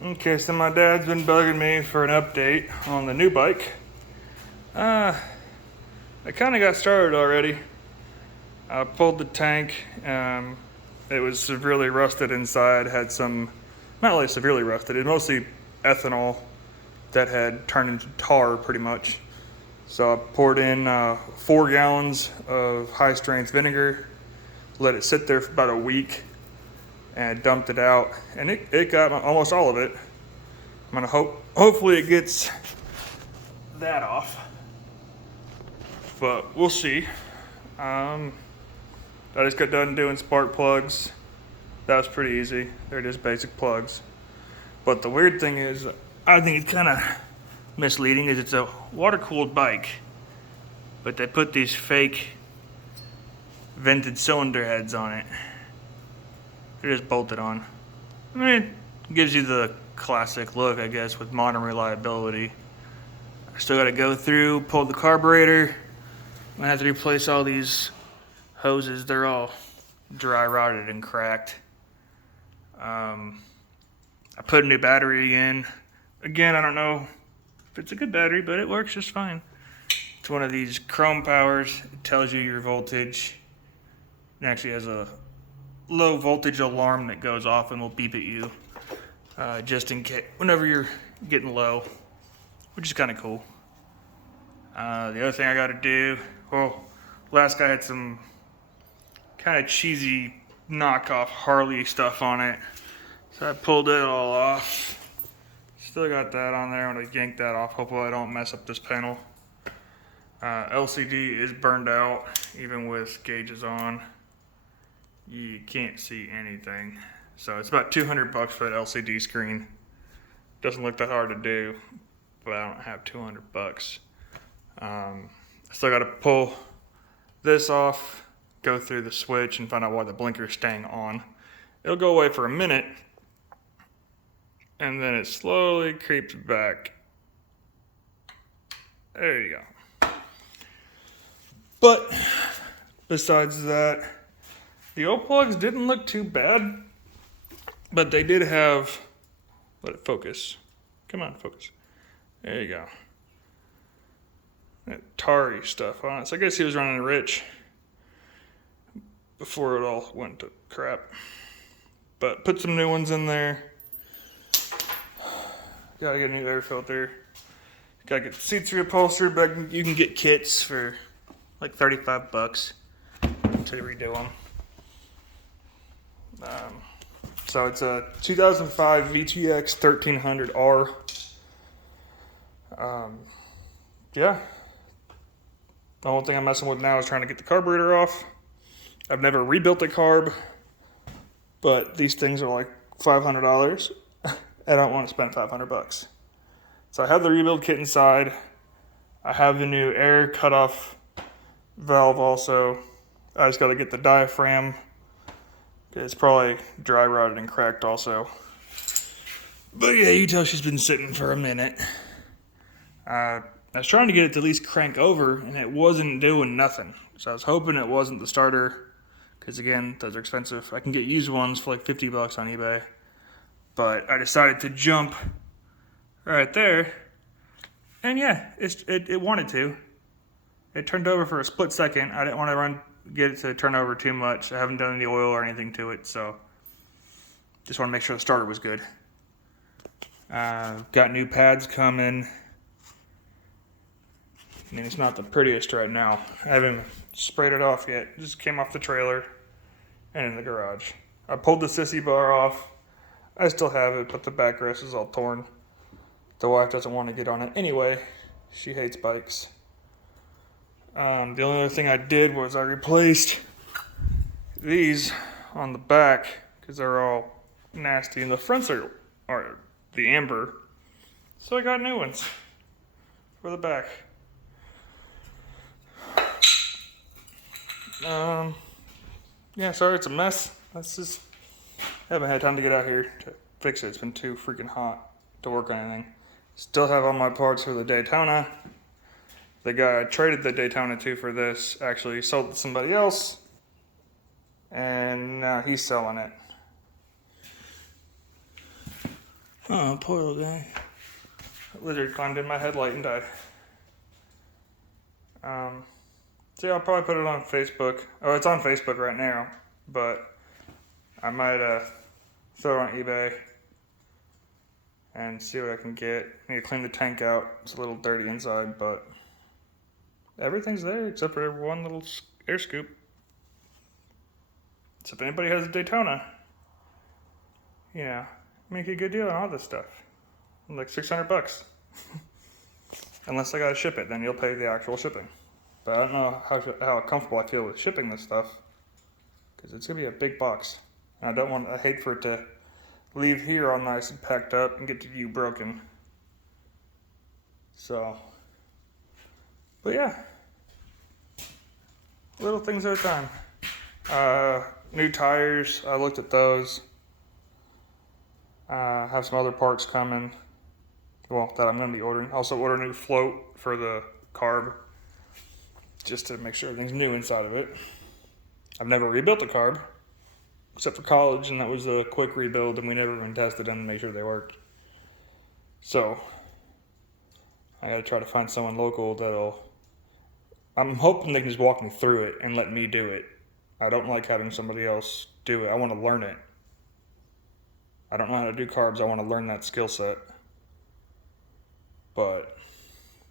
Okay, so my dad's been bugging me for an update on the new bike. I kind of got started already. I pulled the tank. It was severely rusted inside. Had some, not really severely rusted. It was mostly ethanol that had turned into tar, pretty much. So I poured in 4 gallons of high-strength vinegar, let it sit there for about a week, and dumped it out. And it got almost all of it. I'm gonna hopefully it gets that off, but we'll see. I just got done doing spark plugs. That was pretty easy. They're just basic plugs. But the weird thing is, I think it's kind of misleading, is it's a water-cooled bike, but they put these fake vented cylinder heads on it. They're just bolted on. I mean, it gives you the classic look, I guess, with modern reliability. I still got to go through, pull the carburetor. I'm gonna have to replace all these hoses. They're all dry rotted and cracked. I put a new battery in. Again, I don't know if it's a good battery, but it works just fine. It's one of these Chrome Powers. It tells you your voltage. It actually has a low voltage alarm that goes off and will beep at you. Just in case, whenever you're getting low, which is kind of cool. The other thing I got to do, last guy had some kind of cheesy knockoff Harley stuff on it, so I pulled it all off. Still got that on there. I'm gonna yank that off. Hopefully I don't mess up this panel. LCD is burned out, even with gauges on. You can't see anything. So it's about $200 for that LCD screen. Doesn't look that hard to do, but I don't have $200. I still got to pull this off, go through the switch, and find out why the blinker is staying on. It'll go away for a minute, and then it slowly creeps back. There you go. But besides that, the old plugs didn't look too bad. But they did have, let it focus. Come on, focus. There you go. That tarry stuff on it. So I guess he was running rich before it all went to crap. But put some new ones in there. Gotta get a new air filter. Gotta get the seats reupholstered, but you can get kits for like $35 to redo them. So it's a 2005 VTX 1300R. Yeah. The only thing I'm messing with now is trying to get the carburetor off. I've never rebuilt a carb, but these things are like $500. I don't want to spend $500. So I have the rebuild kit inside. I have the new air cutoff valve also. I just got to get the diaphragm. It's probably dry rotted and cracked also. But yeah, you tell she's been sitting for a minute. I was trying to get it to at least crank over, and it wasn't doing nothing. So I was hoping it wasn't the starter, because again, those are expensive. I can get used ones for like $50 on eBay. But I decided to jump right there, and yeah, it wanted to. It turned over for a split second. I didn't want to get it to turn over too much. I haven't done any oil or anything to it, so just want to make sure the starter was good. Got new pads coming. I mean, it's not the prettiest right now. I haven't sprayed it off yet. It just came off the trailer and in the garage. I pulled the sissy bar off. I still have it, but the backrest is all torn. The wife doesn't want to get on it anyway. She hates bikes. The only other thing I did was I replaced these on the back because they're all nasty, and the fronts are the amber. So I got new ones for the back. Yeah, sorry it's a mess. I haven't had time to get out here to fix it. It's been too freaking hot to work on anything. Still have all my parts for the Daytona. The guy I traded the Daytona to for this actually sold it to somebody else, and now he's selling it. Oh, poor little guy. A lizard climbed in my headlight and died. So yeah, I'll probably put it on Facebook. Oh, it's on Facebook right now, but I might throw it on eBay and see what I can get. I need to clean the tank out. It's a little dirty inside, but everything's there except for one little air scoop. So if anybody has a Daytona, make a good deal on all this stuff. Like $600. Unless I gotta ship it, then you'll pay the actual shipping. But I don't know how comfortable I feel with shipping this stuff, because it's gonna be a big box. And I hate for it to leave here all nice and packed up and get to you broken. So, but yeah, little things at a time. New tires, I looked at those. Have some other parts coming. Well, that I'm gonna be ordering. Also order a new float for the carb, just to make sure everything's new inside of it. I've never rebuilt a carb, except for college, and that was a quick rebuild, and we never even tested them to make sure they worked. So, I gotta try to find someone local I'm hoping they can just walk me through it and let me do it. I don't like having somebody else do it. I want to learn it. I don't know how to do carbs. I want to learn that skill set. But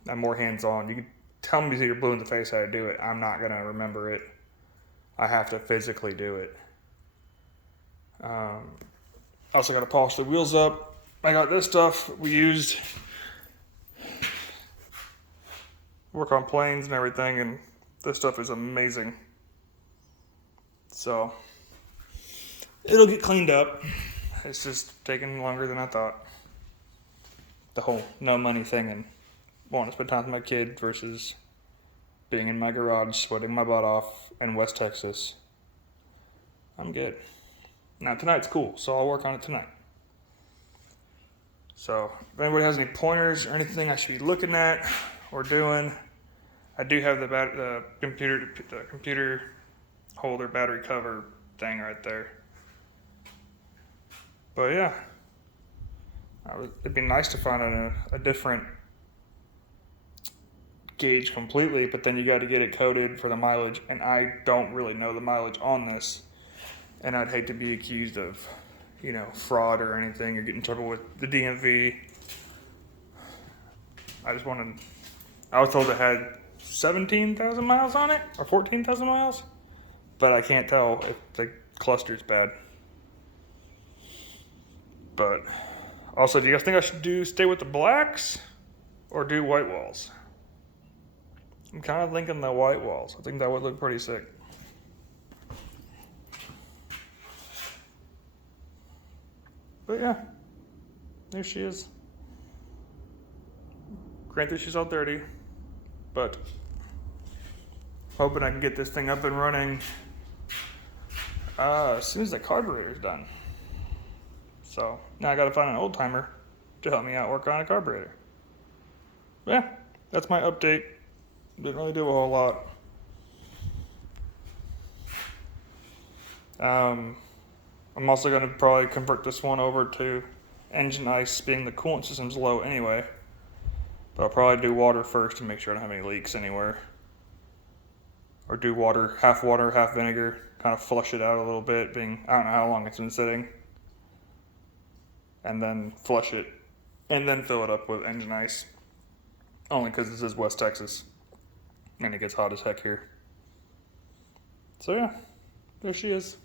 I'm more hands-on. You can tell me that you're blue in the face how to do it. I'm not going to remember it. I have to physically do it. Also got to polish the wheels up. I got this stuff we used. Work on planes and everything, and this stuff is amazing. So, it'll get cleaned up. It's just taking longer than I thought. The whole no money thing and wanting to spend time with my kid versus being in my garage sweating my butt off in West Texas. I'm good. Now tonight's cool, so I'll work on it tonight. So if anybody has any pointers or anything I should be looking at or doing, I do have the computer holder battery cover thing right there. But yeah, it'd be nice to find a different gauge completely, but then you got to get it coded for the mileage, and I don't really know the mileage on this, and I'd hate to be accused of, fraud or anything or get in trouble with the DMV. I was told it had 17,000 miles on it, or 14,000 miles, but I can't tell if the cluster's bad. But also, do you guys think I should stay with the blacks or do white walls? I'm kind of thinking the white walls. I think that would look pretty sick. But yeah, there she is. Granted, she's all dirty, but hoping I can get this thing up and running as soon as the carburetor's done. So now I gotta find an old timer to help me out work on a carburetor. But yeah, that's my update. Didn't really do a whole lot. I'm also gonna probably convert this one over to engine ice, being the coolant system's low anyway. But I'll probably do water first to make sure I don't have any leaks anywhere. Or do half water, half vinegar, kind of flush it out a little bit, I don't know how long it's been sitting. And then flush it, and then fill it up with engine ice. Only because this is West Texas, and it gets hot as heck here. So yeah, there she is.